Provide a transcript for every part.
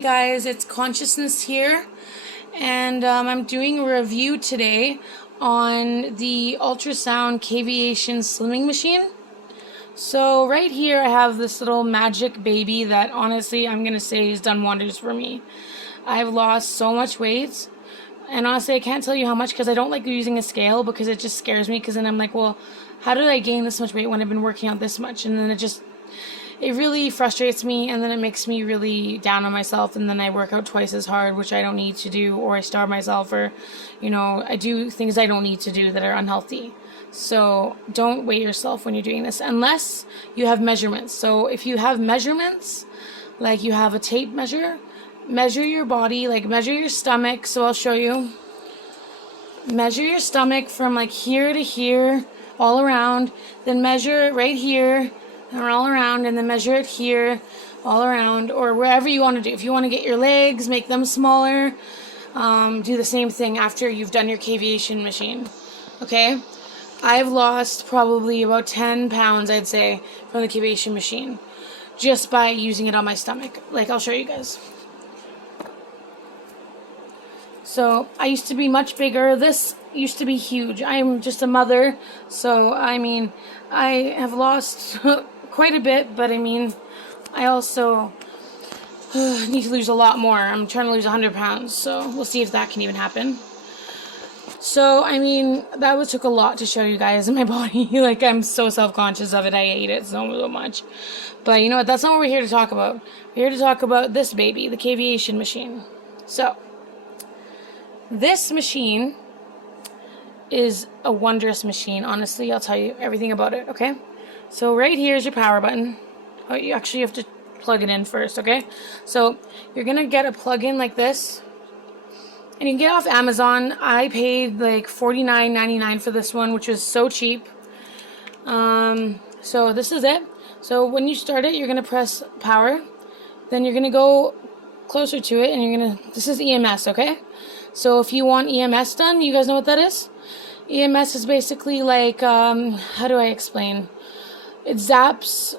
Guys, it's Consciousness here, and I'm doing a review today on the ultrasound cavitation slimming machine. So right here I have this little magic baby that honestly I'm gonna say has done wonders for me. I've lost so much weight, and honestly I can't tell you how much because I don't like using a scale because it just scares me, because then I'm like, well, how did I gain this much weight when I've been working out this much? And then it really frustrates me, and then it makes me really down on myself, and then I work out twice as hard, which I don't need to do, or I starve myself, or I do things I don't need to do that are unhealthy. So don't weigh yourself when you're doing this unless you have measurements. So if you have measurements, like you have a tape measure, measure your body, like measure your stomach. So I'll show you. Measure your stomach from like here to here, all around, then measure it right here and all around, and then measure it here, all around, or wherever you want to do. If you want to get your legs, make them smaller, do the same thing after you've done your cavitation machine. Okay? I've lost probably about 10 pounds, I'd say, from the cavitation machine, just by using it on my stomach. Like, I'll show you guys. So, I used to be much bigger. This used to be huge. I'm just a mother, so, I have lost quite a bit, but I also need to lose a lot more. I'm trying to lose 100 pounds, so we'll see if that can even happen. So, that took a lot to show you guys in my body. Like, I'm so self-conscious of it. I hate it so much. But you know what? That's not what we're here to talk about. We're here to talk about this baby, the cavitation machine. So, this machine is a wondrous machine. Honestly, I'll tell you everything about it, okay? So right here is your power button. Oh, you actually have to plug it in first, okay? So you're gonna get a plug-in like this, and you can get it off Amazon. I paid like $49.99 for this one, which was so cheap. So this is it. So when you start it, you're gonna press power. Then you're gonna go closer to it, and this is EMS, okay? So if you want EMS done, you guys know what that is? EMS is basically like, how do I explain? It zaps,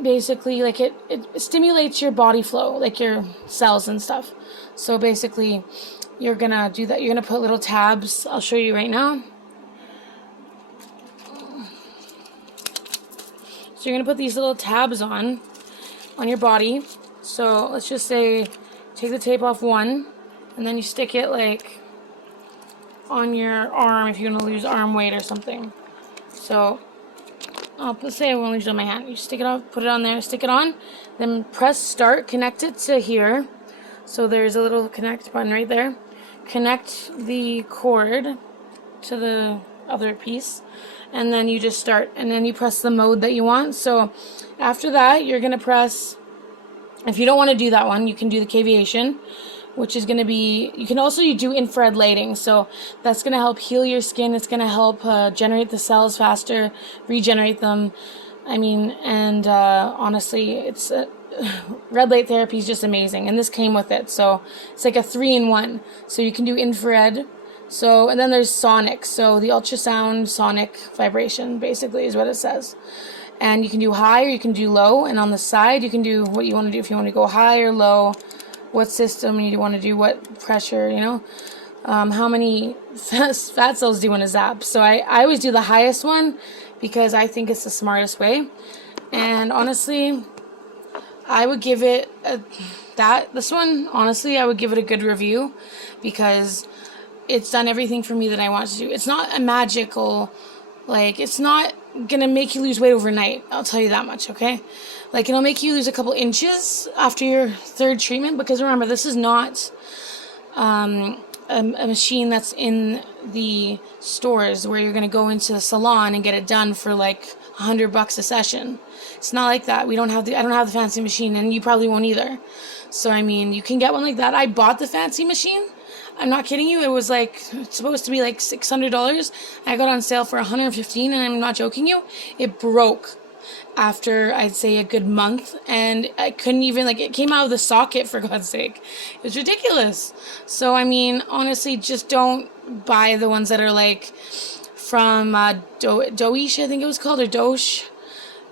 basically, like it stimulates your body flow, like your cells and stuff. So basically, you're gonna do that. You're gonna put little tabs. I'll show you right now. So you're gonna put these little tabs on your body. So let's just say, take the tape off one, and then you stick it like on your arm if you're gonna lose arm weight or something. So let's say I want to use it on my hand. You stick it off, put it on there, stick it on, then press start, connect it to here. So there's a little connect button right there. Connect the cord to the other piece, and then you just start, and then you press the mode that you want. So after that, you're gonna press, if you don't want to do that one, you can do the cavitation, which is going to be, you can also do infrared lighting, so that's going to help heal your skin. It's going to help generate the cells faster, regenerate them. Honestly, it's red light therapy is just amazing, and this came with it, so it's like a 3-in-1. So you can do infrared, and then there's sonic, so the ultrasound sonic vibration basically is what it says. And you can do high or you can do low, and on the side you can do what you want to do. If you want to go high or low, what system you want to do, what pressure, how many fat cells do you want to zap. So I always do the highest one because I think it's the smartest way. And honestly, I would give it this one, honestly, I would give it a good review because it's done everything for me that I want to do. It's not a magical, it's not gonna make you lose weight overnight, I'll tell you that much, okay? Like, it'll make you lose a couple inches after your third treatment, because remember, this is not a machine that's in the stores where you're gonna go into the salon and get it done for like $100 a session. It's not like that. I don't have the fancy machine, and you probably won't either. So you can get one like that. I bought the fancy machine. I'm not kidding you. It was it's supposed to be like $600. I got on sale for $115, and I'm not joking you. It broke after, I'd say, a good month, and I couldn't even, it came out of the socket, for God's sake. It was ridiculous. So, honestly, just don't buy the ones that are from Doish, I think it was called, or Dosh.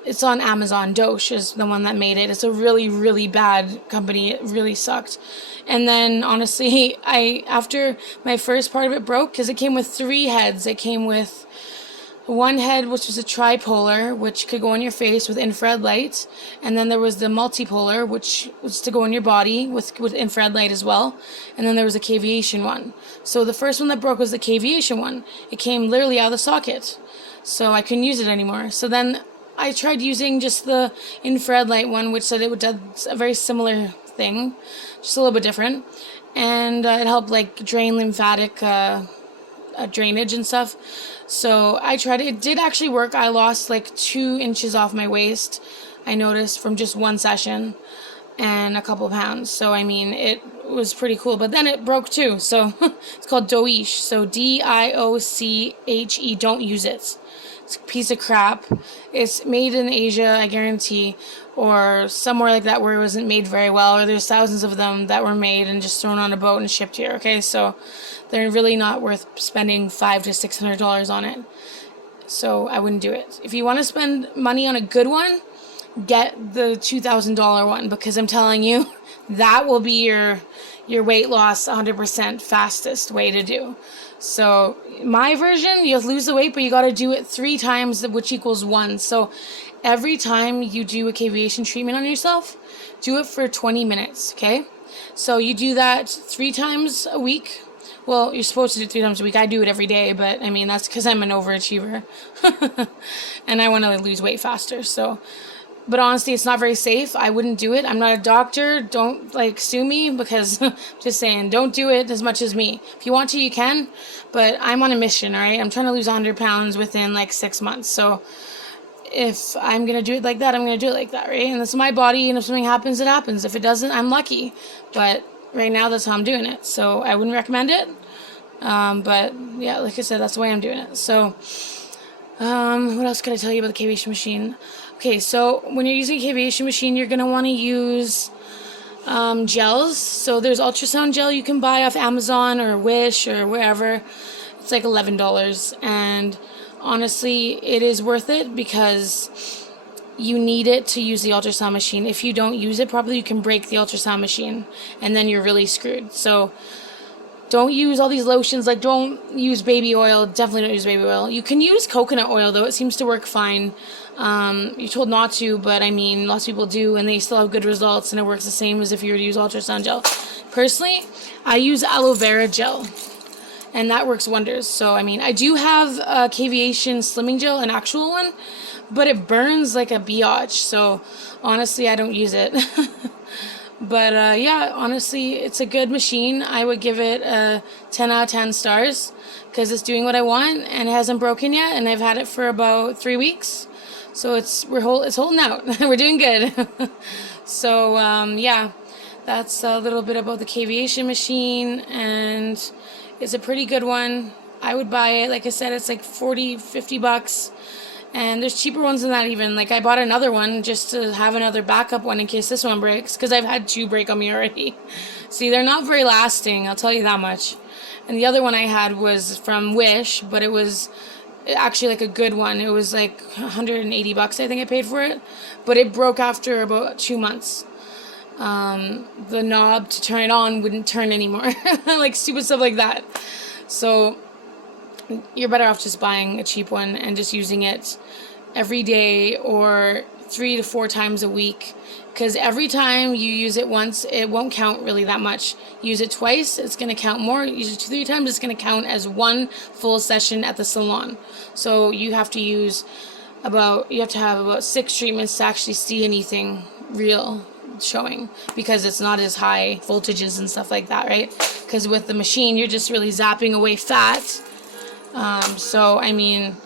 It's on Amazon. Doge is the one that made it. It's a really, really bad company. It really sucked. And then, honestly, after my first part of it broke, because it came with 3 heads. It came with one head, which was a tripolar, which could go on your face with infrared light. And then there was the multipolar, which was to go on your body with infrared light as well. And then there was a cavitation one. So the first one that broke was the cavitation one. It came literally out of the socket. So I couldn't use it anymore. So then I tried using just the infrared light one, which said it would do a very similar thing, just a little bit different. And it helped like drain lymphatic drainage and stuff. So I tried it. It did actually work. I lost like 2 inches off my waist, I noticed, from just one session, and a couple pounds. So I mean, it was pretty cool. But then it broke too. So it's called Doiche. So DIOCHE. Don't use it. It's a piece of crap. It's made in Asia, I guarantee, or somewhere like that where it wasn't made very well, or there's thousands of them that were made and just thrown on a boat and shipped here. Okay, so they're really not worth spending $500 to $600 on it. So I wouldn't do it. If you want to spend money on a good one, get the $2,000 one, because I'm telling you, that will be your weight loss 100% fastest way to do. So my version, you'll lose the weight, but you got to do it 3 times, which equals 1. So every time you do a cavitation treatment on yourself, do it for 20 minutes, okay? So you do that 3 times a week. Well, you're supposed to do it 3 times a week. I do it every day, but I mean, that's because I'm an overachiever. And I want to lose weight faster, so... But honestly, it's not very safe. I wouldn't do it. I'm not a doctor. Don't, sue me, because just saying, don't do it as much as me. If you want to, you can. But I'm on a mission, all right? I'm trying to lose 100 pounds within, 6 months. So if I'm going to do it like that, I'm going to do it like that, right? And it's my body, and if something happens, it happens. If it doesn't, I'm lucky. But right now, that's how I'm doing it. So I wouldn't recommend it. But, yeah, like I said, that's the way I'm doing it. So... what else can I tell you about the cavitation machine? Okay, so when you're using a cavitation machine, you're going to want to use gels. So there's ultrasound gel you can buy off Amazon or Wish or wherever. It's like $11. And honestly, it is worth it because you need it to use the ultrasound machine. If you don't use it properly, you can break the ultrasound machine, and then you're really screwed. So... don't use all these lotions, don't use baby oil. Definitely don't use baby oil. You can use coconut oil, though. It seems to work fine. You're told not to, but I mean, lots of people do, and they still have good results, and it works the same as if you were to use ultrasound gel. Personally, I use aloe vera gel, and that works wonders. So, I mean, I do have a cavitation slimming gel, an actual one, but it burns like a biatch, so honestly, I don't use it. But, yeah, honestly, it's a good machine. I would give it a 10 out of 10 stars because it's doing what I want, and it hasn't broken yet, and I've had it for about 3 weeks. So it's holding out. We're doing good. So, yeah, that's a little bit about the cavitation machine, and it's a pretty good one. I would buy it. Like I said, it's like $40, $50. And there's cheaper ones than that even. I bought another one just to have another backup one in case this one breaks, because I've had 2 break on me already. See, they're not very lasting, I'll tell you that much. And the other one I had was from Wish, but it was actually a good one. It was $180, I think I paid for it. But it broke after about 2 months. The knob to turn it on wouldn't turn anymore. Stupid stuff like that. So... you're better off just buying a cheap one and just using it every day or 3 to 4 times a week, because every time you use it once, it won't count really that much. Use it twice, it's going to count more. Use it 2 3 times, it's going to count as 1 full session at the salon. So you have to have about 6 treatments to actually see anything real showing, because it's not as high voltages and stuff like that, right? Because with the machine, you're just really zapping away fat. So, I mean,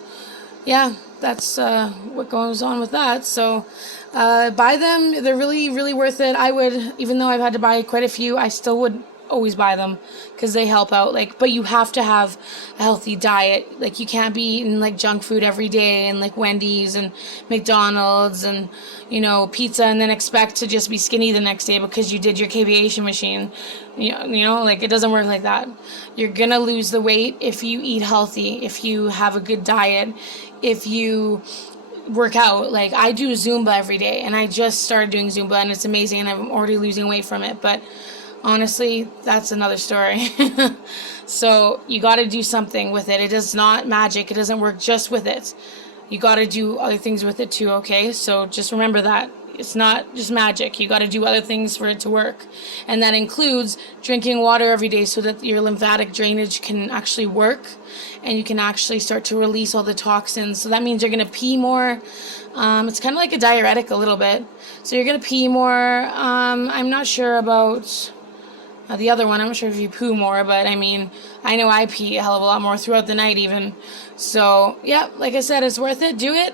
yeah, that's what goes on with that. So, buy them. They're really, really worth it. I would, even though I've had to buy quite a few, I still would always buy them because they help out. But you have to have a healthy diet. You can't be eating junk food every day and Wendy's and McDonald's and pizza, and then expect to just be skinny the next day because you did your cavitation machine. It doesn't work like that. You're gonna lose the weight if you eat healthy, if you have a good diet, if you work out. Like, I do Zumba every day, and I just started doing Zumba, and it's amazing, and I'm already losing weight from it. But honestly, that's another story. So you got to do something with it. It is not magic. It doesn't work just with it. You got to do other things with it too, okay? So just remember that. It's not just magic. You got to do other things for it to work. And that includes drinking water every day so that your lymphatic drainage can actually work and you can actually start to release all the toxins. So that means you're going to pee more. It's kind of like a diuretic a little bit. So you're going to pee more. I'm not sure about the other one. I'm not sure if you poo more, but I mean, I know I pee a hell of a lot more throughout the night even. So, yeah, like I said, it's worth it. Do it.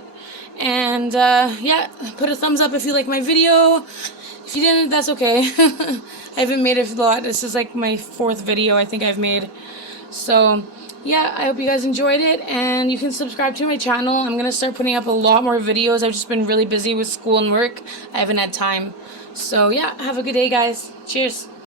And, yeah, put a thumbs up if you like my video. If you didn't, that's okay. I haven't made a lot. This is like my 4th video I think I've made. So, yeah, I hope you guys enjoyed it. And you can subscribe to my channel. I'm going to start putting up a lot more videos. I've just been really busy with school and work. I haven't had time. So, yeah, have a good day, guys. Cheers.